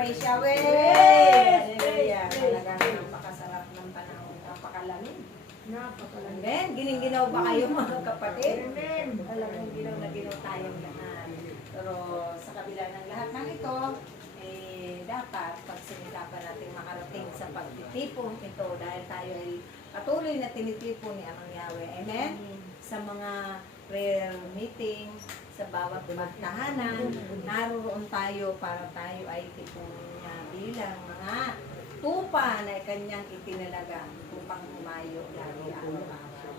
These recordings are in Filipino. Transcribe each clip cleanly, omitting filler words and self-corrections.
praise Yahweh! Hallelujah! Talagang napakasarap ng panahon. Napakalamig. Amen. Gining-ginaw ba kayo mga kapatid? Amen. Talagang ginaw na ginaw tayong lahat. Pero sa kabila ng lahat ng ito, dapat pagsinikapan natin makarating sa pagtitipon ito dahil tayo ay patuloy na tinitipon ni Amang Yahweh. Amen? Sa mga prayer meeting, sa bawat tahanan, naroon tayo para tayo ay tipunin niya bilang mga tupa na kanyang itinalaga upang humayo lagi araw-araw.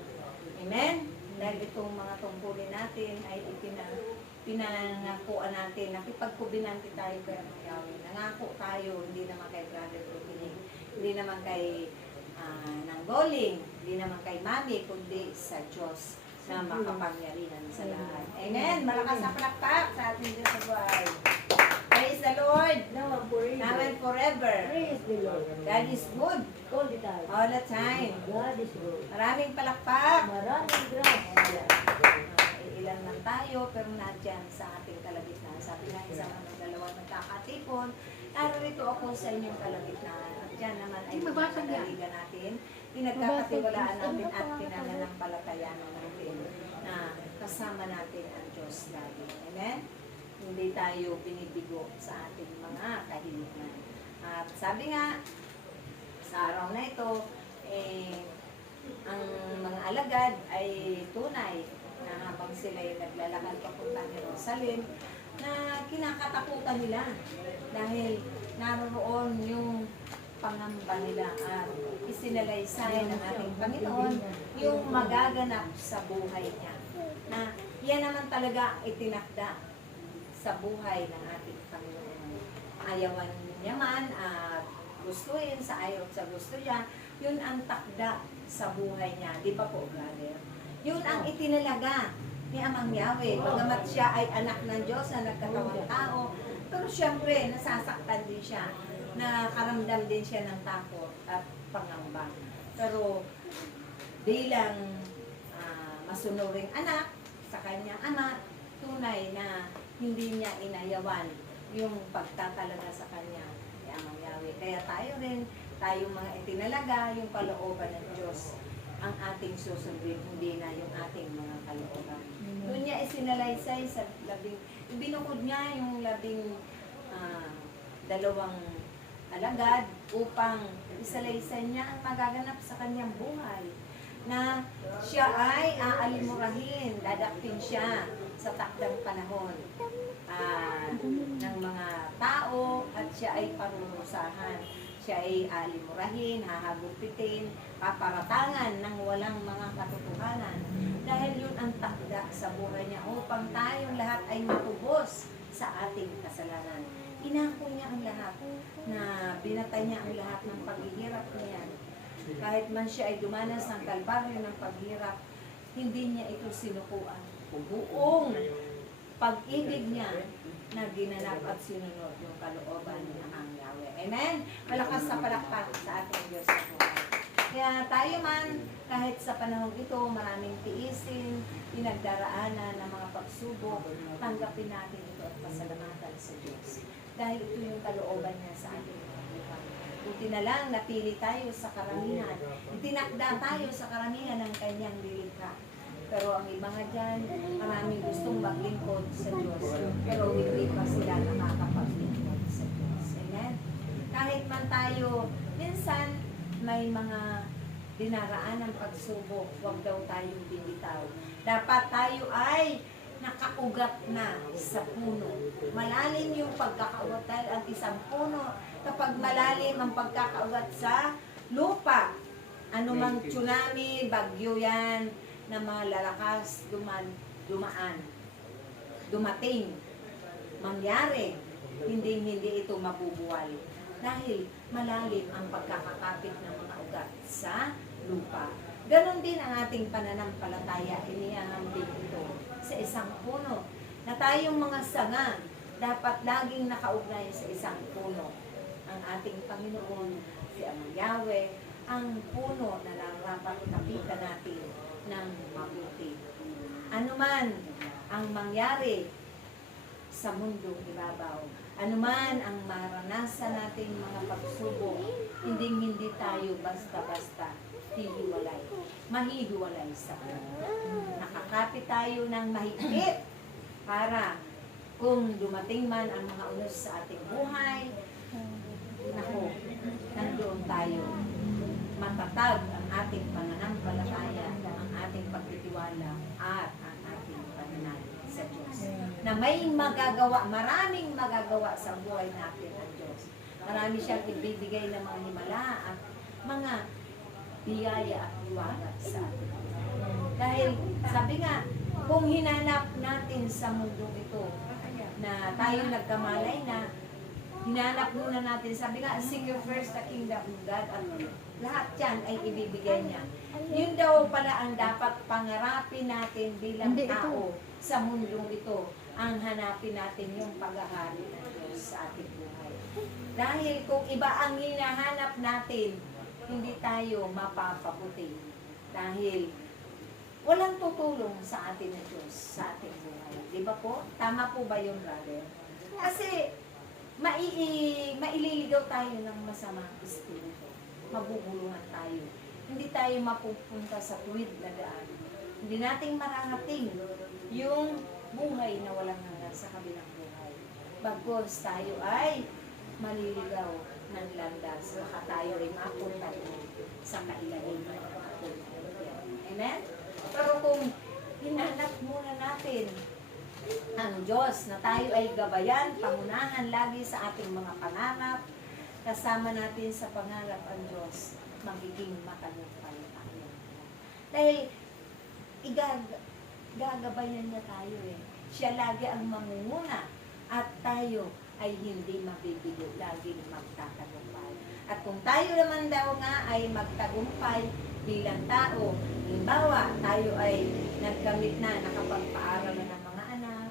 Amen? Dahil itong mga tungkulin natin ay pinangakuan natin, nakipagkubinante tayo kay Amang Yahweh. Nangako tayo, hindi naman kay Brother Rubining, hindi naman kay Nanggoling, hindi naman kay Mami, kundi sa Diyos na makapangyarihan sa lahat. Amen? Malakas na palakpak sa ating Diyos sa buhay. Praise the Lord! Now and forever. Praise the Lord. God is good All the time. all the time. God is good. Maraming palakpak. Maraming grace. Ilan man tayo, pero nandyan sa ating kalagitnaan. Sabi nga, isang ng dalawang nagkakatipon, narito ako sa inyong kalagitnaan. At dyan naman ay pinagkakaligan natin, pinagkakatiwalaan natin at pinananampalatayanan natin na kasama natin ang Diyos lagi. Amen? Hindi tayo binibigo sa ating mga kahilingan. At sabi nga, sa araw na ito, ang mga alagad ay tunay na habang sila ay naglalakad papunta ng Jerusalem, na kinakatakutan nila dahil naroon yung pangamba nila at isinalaysay ng ating Panginoon yung magaganap sa buhay niya. Na yan naman talaga itinakda sa buhay ng ating Panginoon. Ayawan niya man at gustuin sa ayaw at sa gusto niya, yun ang takda sa buhay niya. Di ba po, brother? Yun ang itinalaga ni Amang Yahweh. Bagamat siya ay anak ng Diyos na nagkatawang tao, pero syempre, nasasaktan din siya. Nakaramdam din siya ng takot at pangamba. Pero bilang masunuring anak sa kanyang ama, tunay na hindi niya inayawan yung pagtatalaga sa kanya ni Amang Yahweh. Kaya tayo rin, tayong mga itinalaga, yung kalooban ng Diyos ang ating susundin, hindi na yung ating mga kalooban. Doon niya isinalaysay sa binukod niya yung dalawang alagad upang isalaysay niya ang magaganap sa kanyang buhay. Na siya ay aalimurahin, dadakpin siya sa takdang panahon ng mga tao at siya ay parurusahan. Siya ay alimurahin, hahagupitin, paparatangan ng walang mga katotohanan. Dahil yun ang takda sa buhay niya upang tayong lahat ay matubos sa ating kasalanan. Inako niya ang lahat, na binatay niya ang lahat ng paghihirap niya. Kahit man siya ay dumanas ng kalbaryo ng paghirap, hindi niya ito sinukuan. Buong pag-ibig niya na ginanap at sinunod yung kalooban ni Amang Yahweh. Amen? Malakas na palakpak sa ating Diyos sa buhay. Kaya tayo man, kahit sa panahon ito, maraming tiisin, pinagdaraanan ng mga pagsubok, tanggapin natin ito at pasalamatan sa Diyos. Dahil ito yung kalooban niya sa ating buhay. Buti na lang, napili tayo sa karamihan. Itinakda tayo sa karamihan ng kanyang lilikha. Pero ang iba nga dyan, maraming gustong maglingkod sa Diyos. Pero hindi pa sila nakakapaglingkod sa Diyos. Amen? Kahit man tayo, minsan may mga dinaraan ng pagsubok, huwag daw tayong bibitaw. Dapat tayo ay nakaugat na sa puno. Malalim yung pagkakaugat dahil ang isang puno, kapag malalim ang pagkakaugat sa lupa, anumang tsunami, bagyo yan, na mga lalakas dumating, mangyari, hindi ito mabubuwal. Dahil malalim ang pagkakakapit ng mga ugat sa lupa. Ganon din ang ating pananampalataya, inihahambing ito sa isang puno. Na tayong mga sanga, dapat laging nakaugnay sa isang puno. Ang ating Panginoon, si Amang Yahweh, ang puno na narapat kapitan natin ng mabuti. Ano man ang mangyari, sa mundong ibabaw. Ano man ang maranasan nating mga pagsubok, hindi tayo basta-basta hihiwalay. Mahihiwalay sa Kanya. Nakakapit tayo ng mahigpit para kung dumating man ang mga unos sa ating buhay, naku, nandoon tayo. Matatag ang ating pananampalataya, ang ating pagtitiwala, at ang ating pananalig sa Diyos. Na may magagawa, maraming magagawa sa buhay natin ang Diyos. Marami siyang ibibigay ng mga himala at mga biyaya at liwanag sa atin. Dahil sabi nga, kung hinanap natin sa mundong ito, na tayo nagkamalay na hinanap muna natin, sabi nga, seek you first the kingdom of God, at lahat yan ay ibibigay niya. Yun daw pala ang dapat pangarapin natin bilang tao sa mundong ito, ang hanapin natin yung paghahari ng Diyos sa ating buhay. Dahil kung iba ang hinahanap natin, hindi tayo mapapabuti. Dahil walang tutulong sa atin ng Diyos sa ating buhay. Di ba po? Tama po ba yun, brother? Kasi maililigaw tayo ng masamang espiritu. Mabubulungan tayo. Hindi tayo mapupunta sa tuwid na daan. Hindi natin mararating yung buhay na walang hanggan sa kabilang buhay. Bagkos tayo ay maliligaw ng landas. Baka tayo ay mapunta sa kailangan ng ating. Amen? Pero kung hinanap muna natin ang Diyos na tayo ay gabayan, pangunahan lagi sa ating mga pangarap, kasama natin sa pangarap ang Diyos, magiging matagumpay tayo. Dahil gagabayan niya tayo eh. Siya lagi ang mangunguna at tayo ay hindi mabibigo, laging magtatagumpay. At kung tayo naman daw nga ay magtagumpay bilang tao, halimbawa, tayo ay nagkamit na, nakapagpaaral na ng mga anak,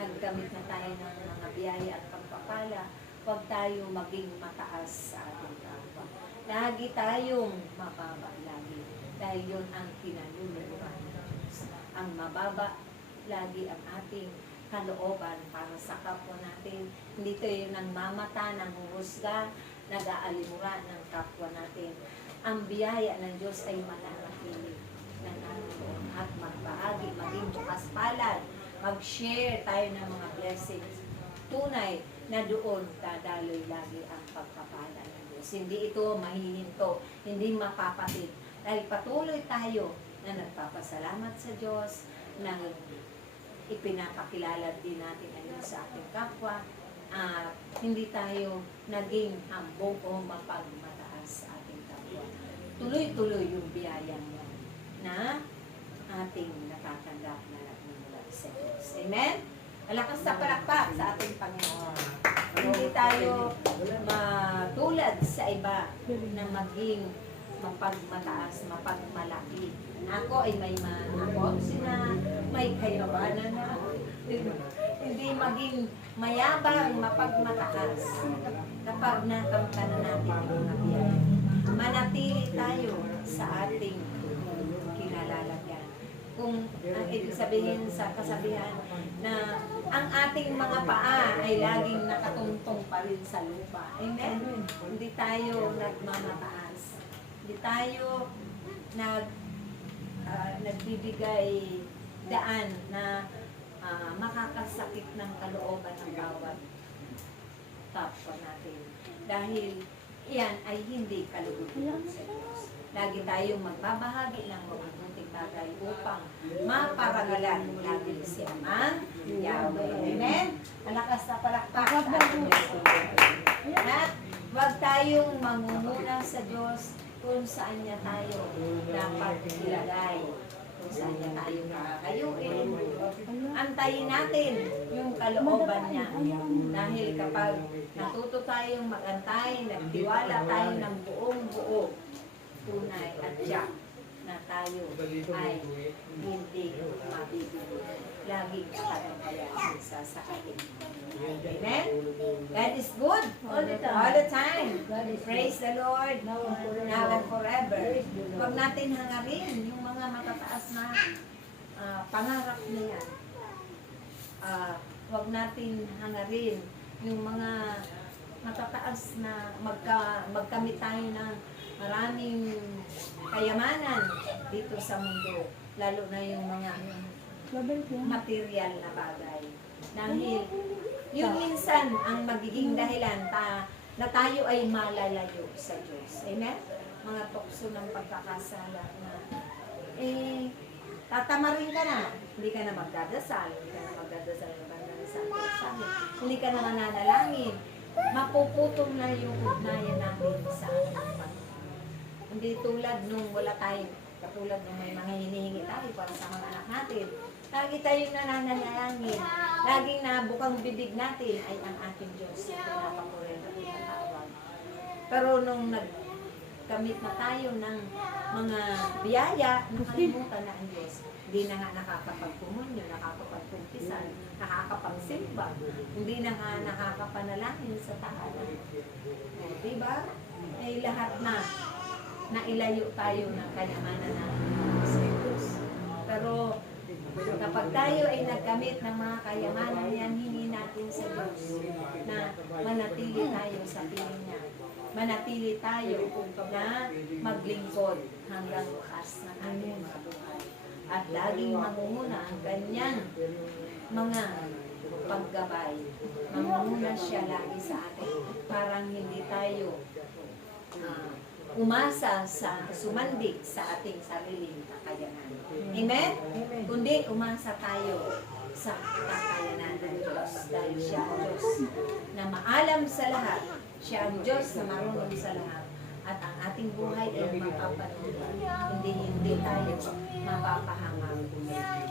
nagkamit na tayo ng mga biyaya at pagpapala, huwag tayo maging mataas sa ating kapwa. Lagi tayong mababa lagi. Dahil yun ang kinalulungan ng Diyos. Ang mababa, lagi ang ating kalooban para sa kapwa natin. Hindi tayo nang mamata, nang huhusga, nag-aalimura ng kapwa natin. Ang biyaya ng Diyos ay mananatili na naroon at magbahagi, maging bukas palad, mag-share tayo ng mga blessings. Tunay na doon dadaloy lagi ang pagpapala ng Diyos. Hindi ito mahihinto, hindi mapapatid. Dahil patuloy tayo na nagpapasalamat sa Diyos, na ipinapakilala din natin ang Diyos sa ating kapwa, at hindi tayo naging hambog o mapagmataas sa ating kapwa. Tuloy-tuloy yung biyaya niya na ating natatanggap na nagmumula sa Diyos. Amen? Malakas sa palakpak sa ating Panginoon. Hindi tayo matulad sa iba na maging mapagmataas, mapagmalaki. Ako ay may manakot na may kayawanan na. Hindi maging mayabang, mapagmataas. Kapag nakamta na natin yung mga biyaya, manatili tayo sa ating kinalalagyan. Kung ang ibig sabihin sa kasabihan na ang ating mga paa ay laging nakatungtong pa rin sa lupa. Amen? Hindi tayo nagmamataas. Hindi tayo nagbibigay daan na makakasakit ng kalooban ng bawat kapwa natin. Dahil iyan ay hindi kalugod-lugod sa Diyos. Lagi tayong magbabahagi ng mabubuting bagay upang maparagalan natin si Amang Yahweh. Amen? Malakas na palakpak sa ating Diyos. At huwag tayong mangunguna sa Diyos kung saan niya tayo dapat ilagay, kung saan niya tayo kakayuin. Antayin natin yung kalooban niya. Dahil kapag natuto tayong magantay, nagtiwala tayo ng buong buo, tunay at tiyak na tayo ay hindi mabibili. Laging katabayan sa atin. Amen? God is good all the time. Praise the Lord now and forever. Huwag natin hangarin yung mga matataas na pangarap na yan. Huwag natin hangarin yung mga matataas na magkamit tayo ng maraming kayamanan dito sa mundo. Lalo na yung mga material na bagay. Dahil yun minsan ang magiging dahilan na tayo ay malalayo sa Diyos. Amen? Mga tukso ng pagkakasala na tatamarin ka na. Hindi ka na magdadasal. Hindi ka na magdadasal ng pagdadasal. Hindi ka na mananalangin. Mapuputol na yung ugnayan namin sa ating Panginoon. Hindi tulad nung wala tayo. Katulad nung may mga hinihingi tayo para sa mga anak natin. Lagi tayong nananalangin. Laging nabukang bibig natin ay ang ating Diyos na pinapakurin at pinatawag. Pero nung nagkamit na tayo ng mga biyaya, nakalimutan na ang Diyos. Hindi na nga nakakapagpumunyo, nakakapagkumpisan, nakakapagsimba, hindi na nga nakakapanalangin sa tahanan. Diba? Ay lahat na nailayo tayo ng kayamanan natin sa Diyos. Pero kapag tayo ay nagkamit ng mga kayamanan yan, hingi natin sa Diyos na manatili tayo sa piling niya. Manatili tayo na maglingkod hanggang wakas ng ating mga buhay. At laging mangunguna ang kanyang mga paggabay. Mangunguna siya lagi sa atin. Parang hindi tayo umasa sa sumandik sa ating sariling kakayanan. Amen? Kundi umasa tayo sa kakayanan ng Diyos. Dahil siya ang Diyos na maalam sa lahat. Siya ang Diyos na marunong sa lahat. At ang ating buhay ay mapapanulan. Hindi tayo mapapahamak.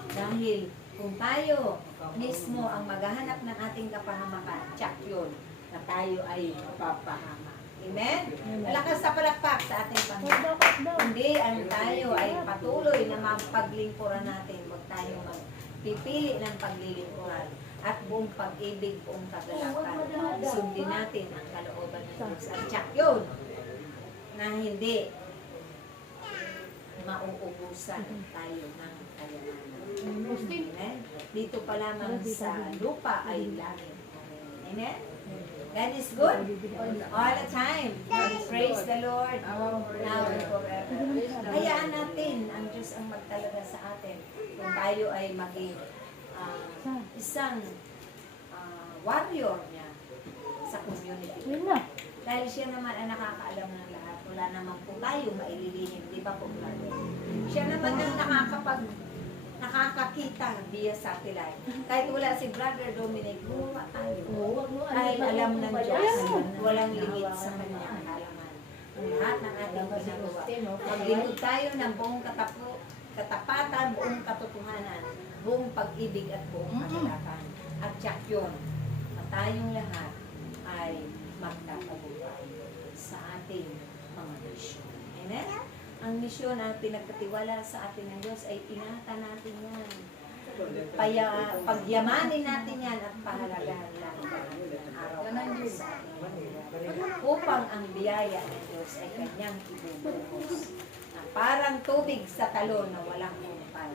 Dahil kung tayo mismo ang maghahanap ng ating kapahamakan, tsak yun, na tayo ay mapapahamak. Amen? Malakas sa palakpak sa ating Panginoon. Hindi ang tayo ay patuloy na mapaglingkuran natin. Huwag tayo magpipili ng paglilingkuran at buong pag-ibig, buong kagalakan. Sundin natin ang kalooban ng Diyos. At tsak yun, na hindi mauubusan tayo ng kayamanan. Amen? Dito pa lamang sa lupa ay langit. Amen? God is good all the time. Praise the Lord now and forever. Hayaan natin ang Diyos ang magtalaga sa atin kung tayo ay maging isang warrior niya sa community. Dahil siya naman ang nakakaalam ng lahat. Wala naman po tayo maililihim. Di ba po, brother? Siya naman ang nakakakita via satellite. Kahit wala si Brother Dominic, gumawa tayo. Dahil alam ng Diyos, walang limit sa kanyang halaman. Ang lahat ng ating ginagawa. Maglingkod tayo ng buong katapatan, buong katotohanan, buong pag-ibig at buong kagalakan. At tsak yun, na tayong lahat ay magtatagumpay sa ating mga misyon. Amen? Ang misyon na pinagkatiwala sa atin ng Diyos ay ingatan natin yan. Pagyamanin natin yan at pahalagahan lang araw-araw sa ating buhay. Upang ang biyaya ng Diyos ay kanyang ibubuhos. Na parang tubig sa talon na walang humpay.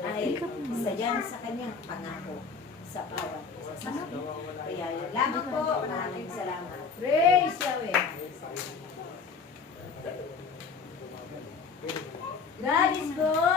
Dahil isa yan sa kanyang pangako sa bawat isa sa atin. Kaya yun lamang po. Maraming salamat. Praise Yahweh. God is good.